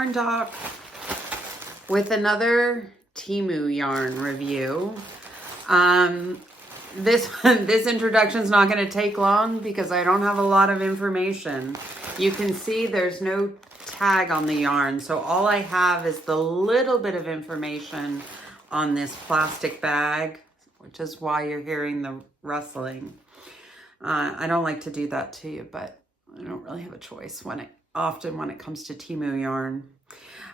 Yarn Doc with another Temu yarn review. This introduction is not going to take long because I don't have a lot of information. You can see there's no tag on the yarn, so all I have is the little bit of information on this plastic bag, which is why you're hearing the rustling. I don't like to do that to you, but I don't really have a choice often when it comes to Temu yarn.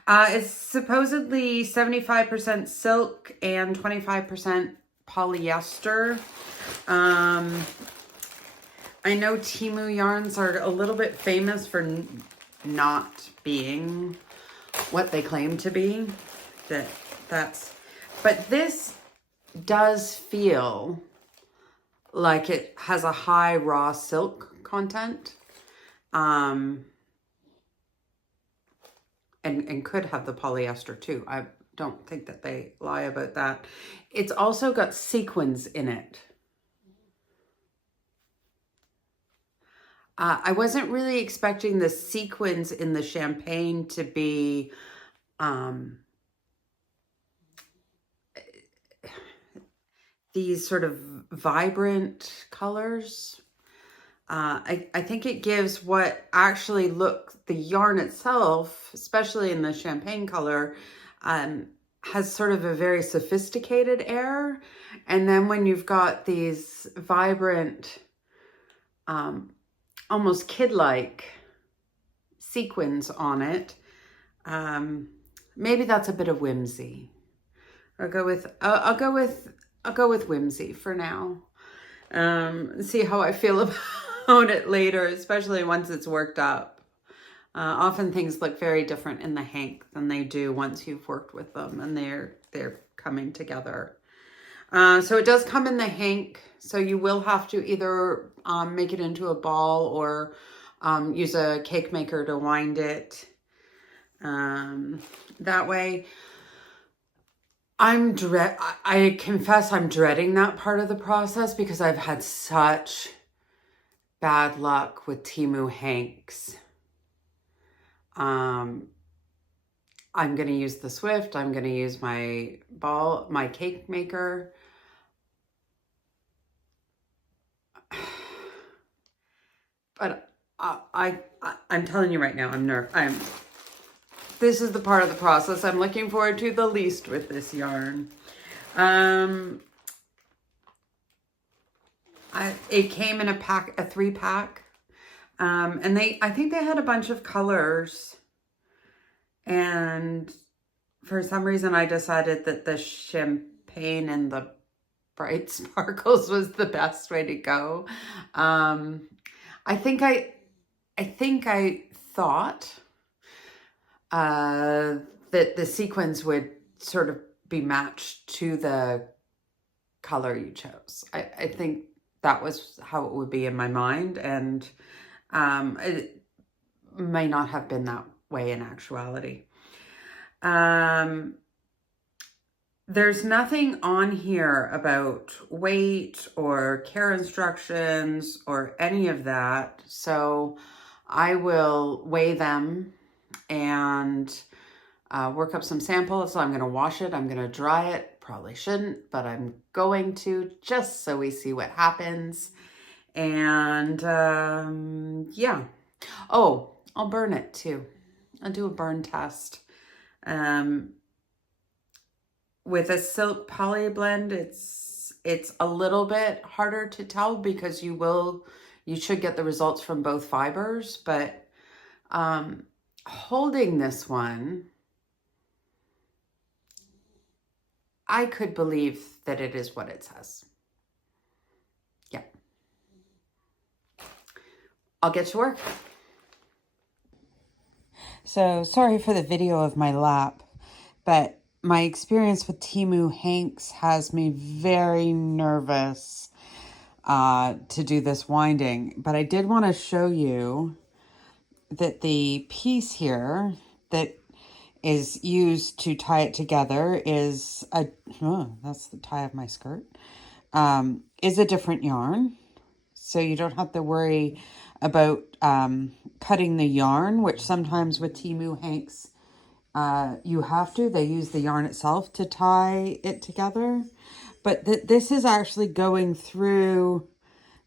It's supposedly 75% silk and 25% polyester. I know Temu yarns are a little bit famous for not being what they claim to be. But this does feel like it has a high raw silk content. And could have the polyester too. I don't think that they lie about that. It's also got sequins in it. I wasn't really expecting the sequins in the champagne to be these sort of vibrant colors. I think it gives what actually the yarn itself, especially in the champagne color, has sort of a very sophisticated air. And then when you've got these vibrant, almost kid-like sequins on it, maybe that's a bit of whimsy. I'll go with whimsy for now. See how I feel about it later, especially once it's worked up. Often things look very different in the hank than they do once you've worked with them and they're coming together. So it does come in the hank, so you will have to either make it into a ball or use a cake maker to wind it that way. I confess I'm dreading that part of the process because I've had such bad luck with Temu hanks. I'm going to use the Swift. I'm going to use my cake maker. But I'm telling you right now, this is the part of the process I'm looking forward to the least with this yarn. It came in a 3-pack. And I think they had a bunch of colors. And for some reason I decided that the champagne and the bright sparkles was the best way to go. I think I thought that the sequins would sort of be matched to the color you chose. I think that was how it would be in my mind, and it may not have been that way in actuality. There's nothing on here about weight or care instructions or any of that, so I will weigh them and work up some samples. So I'm going to wash it. I'm going to dry it. Probably shouldn't, but I'm going to, just so we see what happens. And yeah. Oh, I'll burn it too. I'll do a burn test. With a silk poly blend, it's a little bit harder to tell because you should get the results from both fibers, but holding this one, I could believe that it is what it says. Yeah. I'll get to work. So sorry for the video of my lap, but my experience with Temu hanks has me very nervous to do this winding. But I did want to show you that the piece here that is used to tie it together is that's the tie of my skirt, is a different yarn. So you don't have to worry about cutting the yarn, which sometimes with Temu hanks You have to. They use the yarn itself to tie it together. But this is actually going through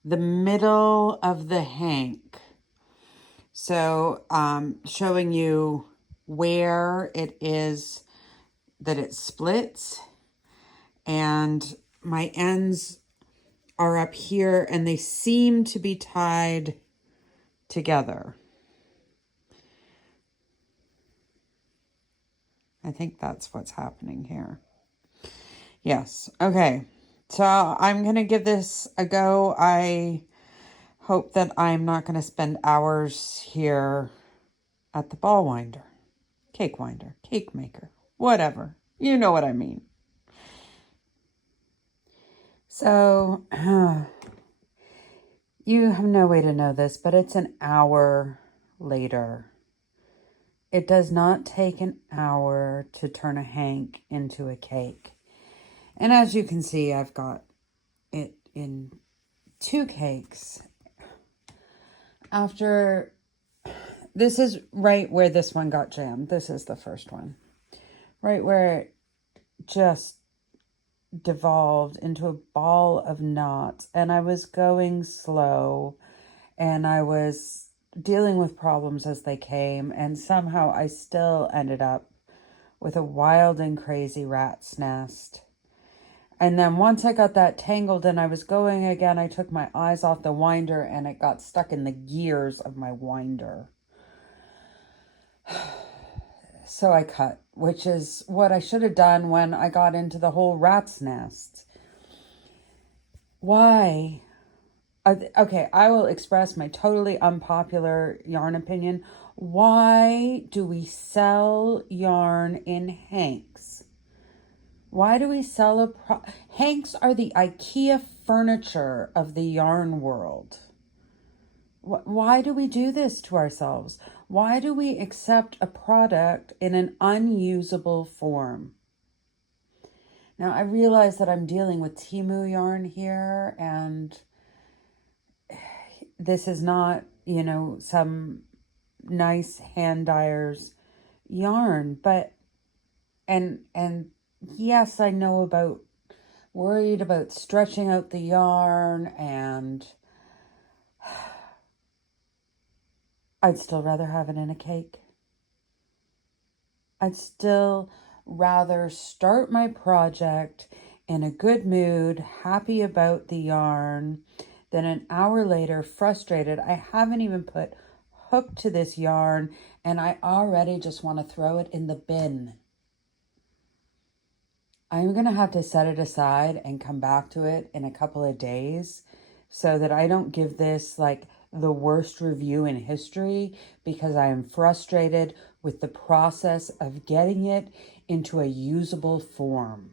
the middle of the hank. So showing you where it is that it splits. And my ends are up here and they seem to be tied together. I think that's what's happening here. Yes. Okay. So I'm going to give this a go. I hope that I'm not going to spend hours here at the ball winder, cake maker, whatever. You know what I mean. So you have no way to know this, but it's an hour later. It does not take an hour to turn a hank into a cake. And as you can see, I've got it in 2 cakes. After, this is right where this one got jammed. This is the first one. Right where it just devolved into a ball of knots. And I was going slow. And I was dealing with problems as they came. And somehow I still ended up with a wild and crazy rat's nest. And then once I got that tangled and I was going again, I took my eyes off the winder and it got stuck in the gears of my winder. So I cut, which is what I should have done when I got into the whole rat's nest. Why? Okay, I will express my totally unpopular yarn opinion. Why do we sell yarn in hanks? Why do we sell hanks are the IKEA furniture of the yarn world. Why do we do this to ourselves? Why do we accept a product in an unusable form? Now, I realize that I'm dealing with Temu yarn here, and this is not, you know, some nice hand dyer's yarn, but, and yes, I know about, worried about stretching out the yarn, and I'd still rather have it in a cake. I'd still rather start my project in a good mood, happy about the yarn, than an hour later, frustrated. I haven't even put hook to this yarn, and I already just want to throw it in the bin. I'm going to have to set it aside and come back to it in a couple of days so that I don't give this like the worst review in history, because I am frustrated with the process of getting it into a usable form.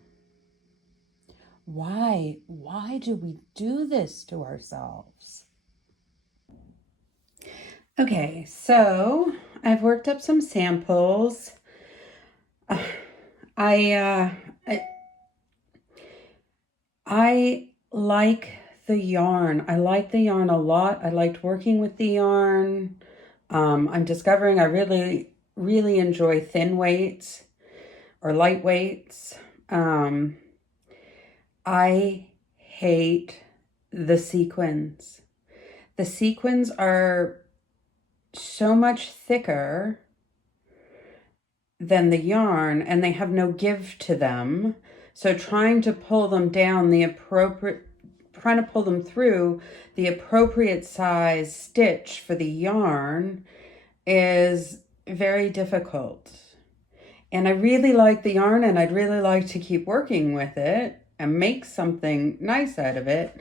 Why? Why do we do this to ourselves? Okay, so I've worked up some samples. I like the yarn. I like the yarn a lot. I liked working with the yarn. I'm discovering I really, really enjoy thin weights or light weights. I hate the sequins. The sequins are so much thicker than the yarn, and they have no give to them. So trying to pull them down trying to pull them through the appropriate size stitch for the yarn is very difficult. And I really like the yarn, and I'd really like to keep working with it and make something nice out of it.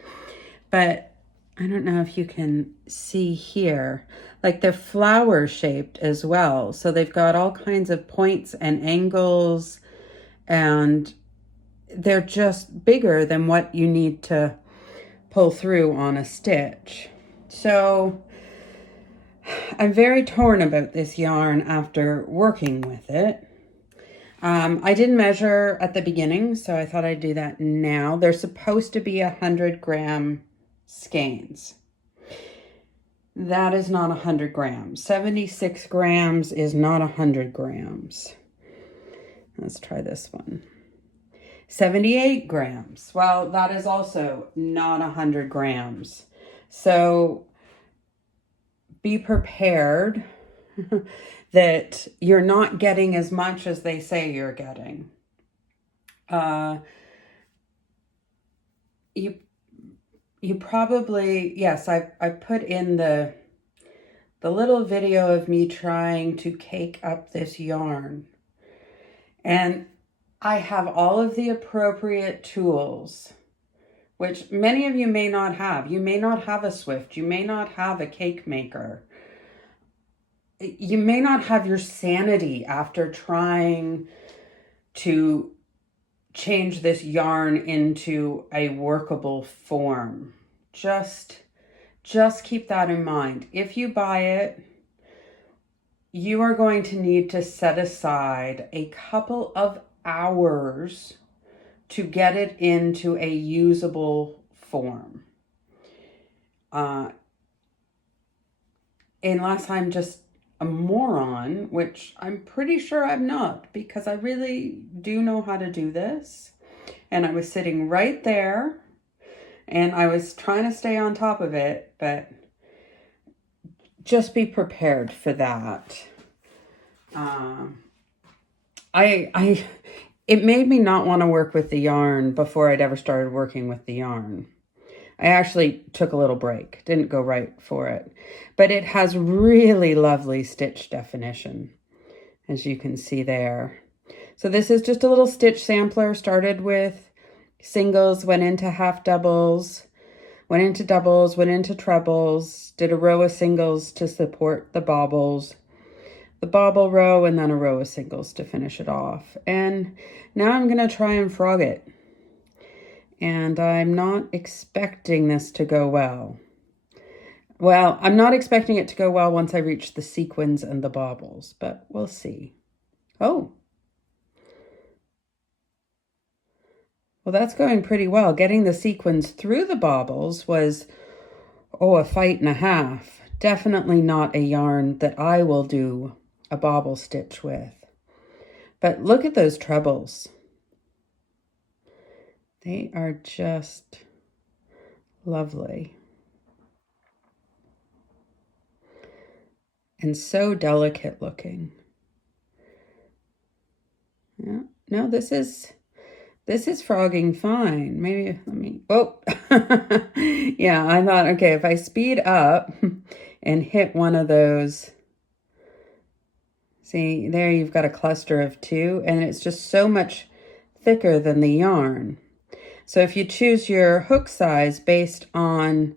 But I don't know if you can see here, like they're flower shaped as well. So they've got all kinds of points and angles, and they're just bigger than what you need to pull through on a stitch. So I'm very torn about this yarn after working with it. I didn't measure at the beginning, so I thought I'd do that now. They're supposed to be 100-gram skeins. That is not 100 grams. 76 grams is not 100 grams. Let's try this one. 78 grams. Well, that is also not 100 grams. So be prepared that you're not getting as much as they say you're getting. You probably, yes, I put in the little video of me trying to cake up this yarn. And I have all of the appropriate tools, which many of you may not have. You may not have a Swift. You may not have a cake maker. You may not have your sanity after trying to change this yarn into a workable form. Just keep that in mind. If you buy it, you are going to need to set aside a couple of hours to get it into a usable form. Unless I'm just a moron, which I'm pretty sure I'm not, because I really do know how to do this. And I was sitting right there and I was trying to stay on top of it, but just be prepared for that. It made me not want to work with the yarn before I'd ever started working with the yarn. I actually took a little break, didn't go right for it, but it has really lovely stitch definition, as you can see there. So this is just a little stitch sampler. Started with singles, went into half doubles, went into doubles, went into trebles, did a row of singles to support the bobbles, the bobble row, and then a row of singles to finish it off. And now I'm going to try and frog it. And I'm not expecting this to go well. Well, I'm not expecting it to go well once I reach the sequins and the bobbles, but we'll see. Oh. Well, that's going pretty well. Getting the sequins through the bobbles was, a fight and a half. Definitely not a yarn that I will do a bobble stitch with. But look at those trebles. They are just lovely. And so delicate looking. Yeah, no, this is frogging fine. Maybe let me, yeah, I thought, okay, if I speed up and hit one of those, see, there you've got a cluster of two, and it's just so much thicker than the yarn. So if you choose your hook size based on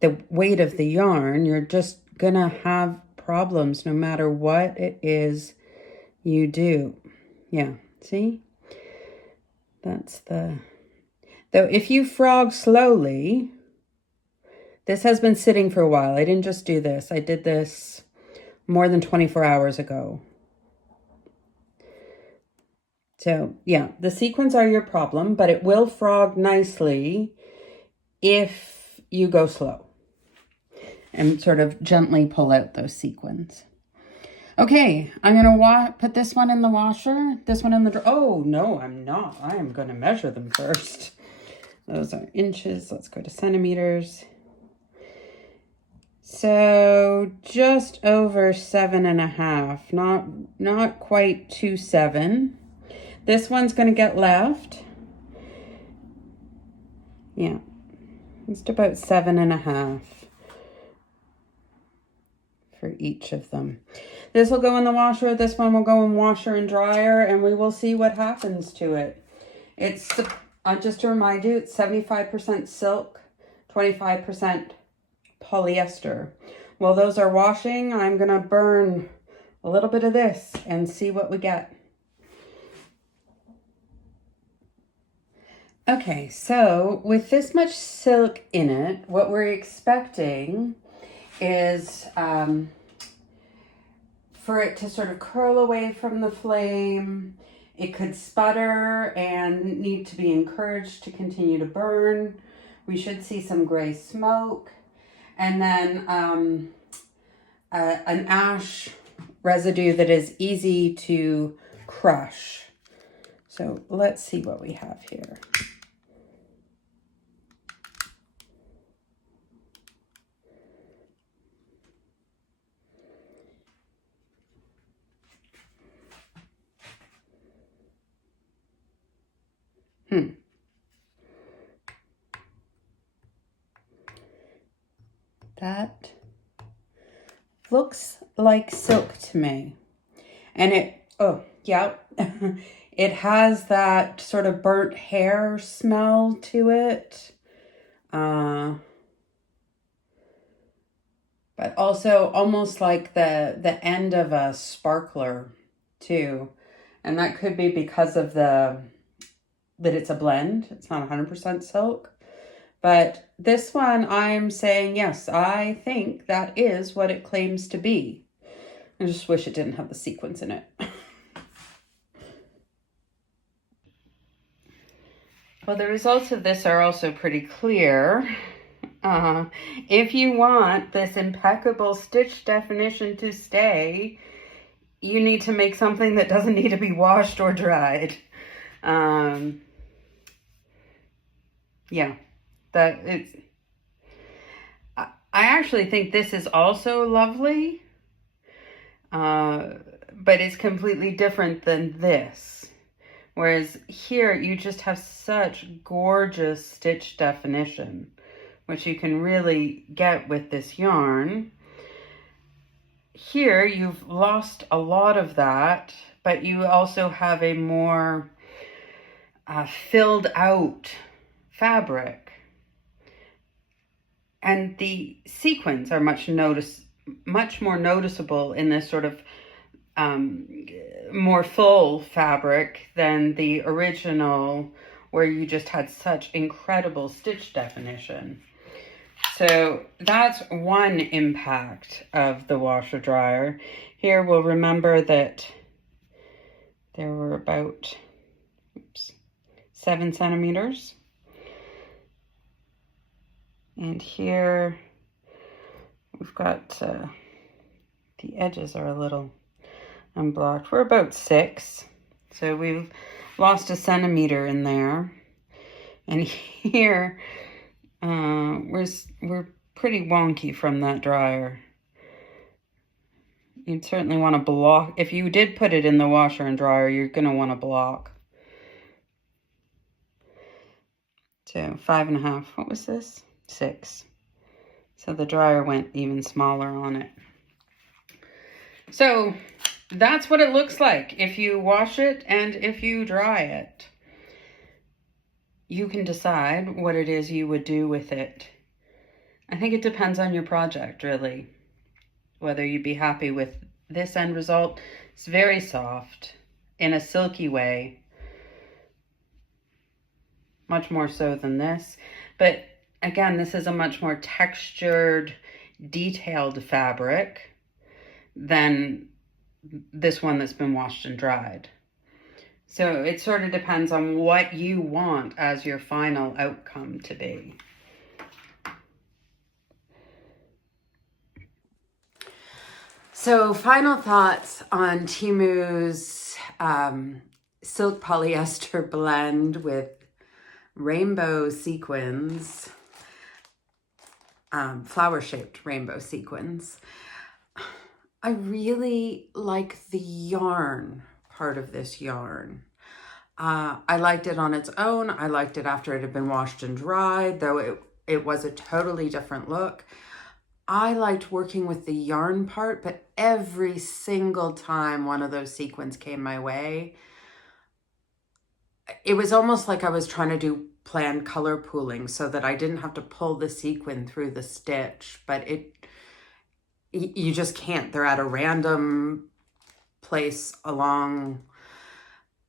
the weight of the yarn, you're just gonna have problems no matter what it is you do. Yeah, see? That's though if you frog slowly, this has been sitting for a while. I didn't just do this. I did this more than 24 hours ago. So yeah, the sequins are your problem, but it will frog nicely if you go slow and sort of gently pull out those sequins. Okay, I'm gonna put this one in the washer, this one in the oh no, I'm not. I am gonna measure them first. Those are inches. Let's go to centimeters. So just over 7.5, not quite 2.7. This one's going to get left. Yeah, just about 7.5 for each of them. This will go in the washer. This one will go in washer and dryer, and we will see what happens to it. It's, just to remind you, it's 75% silk, 25% polyester. While those are washing, I'm going to burn a little bit of this and see what we get. Okay, so with this much silk in it, what we're expecting is for it to sort of curl away from the flame. It could sputter and need to be encouraged to continue to burn. We should see some gray smoke. And then an ash residue that is easy to crush So let's see what we have here. That looks like silk to me. And it has that sort of burnt hair smell to it. But also almost like the end of a sparkler too. And that could be because of that it's a blend. It's not 100% silk. But this one, I'm saying, yes, I think that is what it claims to be. I just wish it didn't have the sequins in it. Well, the results of this are also pretty clear. If you want this impeccable stitch definition to stay, you need to make something that doesn't need to be washed or dried. Yeah, I actually think this is also lovely, but it's completely different than this. Whereas here you just have such gorgeous stitch definition, which you can really get with this yarn. Here you've lost a lot of that, but you also have a more filled out fabric. And the sequins are much more noticeable in this sort of more full fabric than the original, where you just had such incredible stitch definition. So that's one impact of the washer dryer. Here we'll remember that there were about 7 centimeters. And here we've got the edges are a little unblocked. We're about 6. So we've lost a centimeter in there. And here we're pretty wonky from that dryer. You'd certainly want to block. If you did put it in the washer and dryer, you're going to want to block. So 5.5. What was this? 6. So the dryer went even smaller on it. So that's what it looks like if you wash it and if you dry it. You can decide what it is you would do with it. I think it depends on your project, really, whether you'd be happy with this end result. It's very soft in a silky way, much more so than this. But again, this is a much more textured, detailed fabric than this one that's been washed and dried. So it sort of depends on what you want as your final outcome to be. So final thoughts on Temu's silk polyester blend with rainbow sequins, flower-shaped rainbow sequins. I really like the yarn part of this yarn. I liked it on its own. I liked it after it had been washed and dried, though it was a totally different look. I liked working with the yarn part, but every single time one of those sequins came my way, it was almost like I was trying to do planned color pooling so that I didn't have to pull the sequin through the stitch, but you just can't. They're at a random place along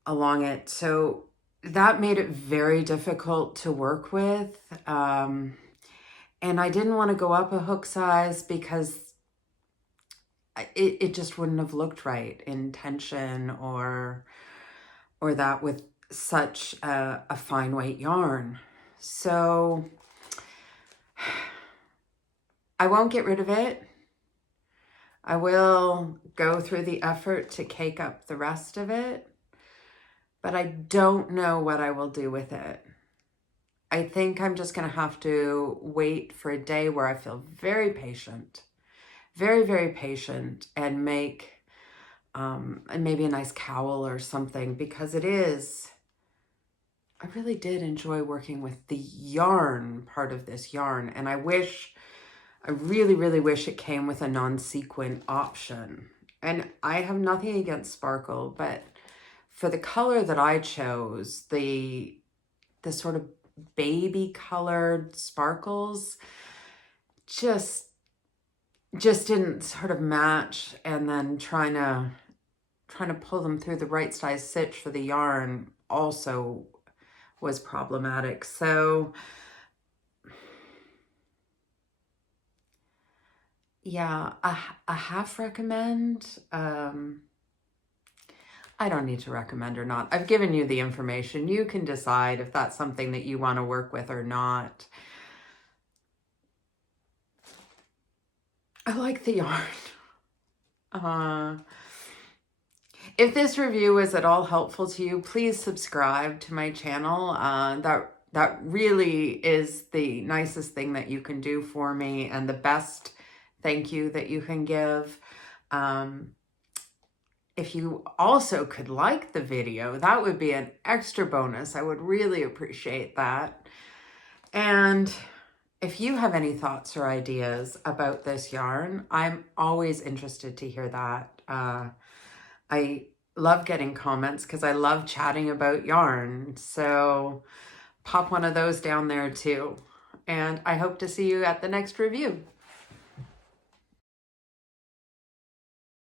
it. So that made it very difficult to work with. And I didn't want to go up a hook size because it just wouldn't have looked right in tension or that with such a fine weight yarn. So I won't get rid of it. I will go through the effort to cake up the rest of it. but I don't know what I will do with it. I think I'm just going to have to wait for a day where I feel very patient, very, very patient, and make and maybe a nice cowl or something, because it is, I really did enjoy working with the yarn part of this yarn. And I really, really wish it came with a non-sequin option. And I have nothing against sparkle, but for the color that I chose, the sort of baby colored sparkles just didn't sort of match. And then trying to pull them through the right size stitch for the yarn also was problematic. So yeah, a half recommend. I don't need to recommend or not. I've given you the information. You can decide if that's something that you want to work with or not. I like the yarn. If this review was at all helpful to you, please subscribe to my channel. That really is the nicest thing that you can do for me, and the best thank you that you can give. If you also could like the video, that would be an extra bonus. I would really appreciate that. And if you have any thoughts or ideas about this yarn, I'm always interested to hear that. I love getting comments because I love chatting about yarn. So pop one of those down there too. And I hope to see you at the next review.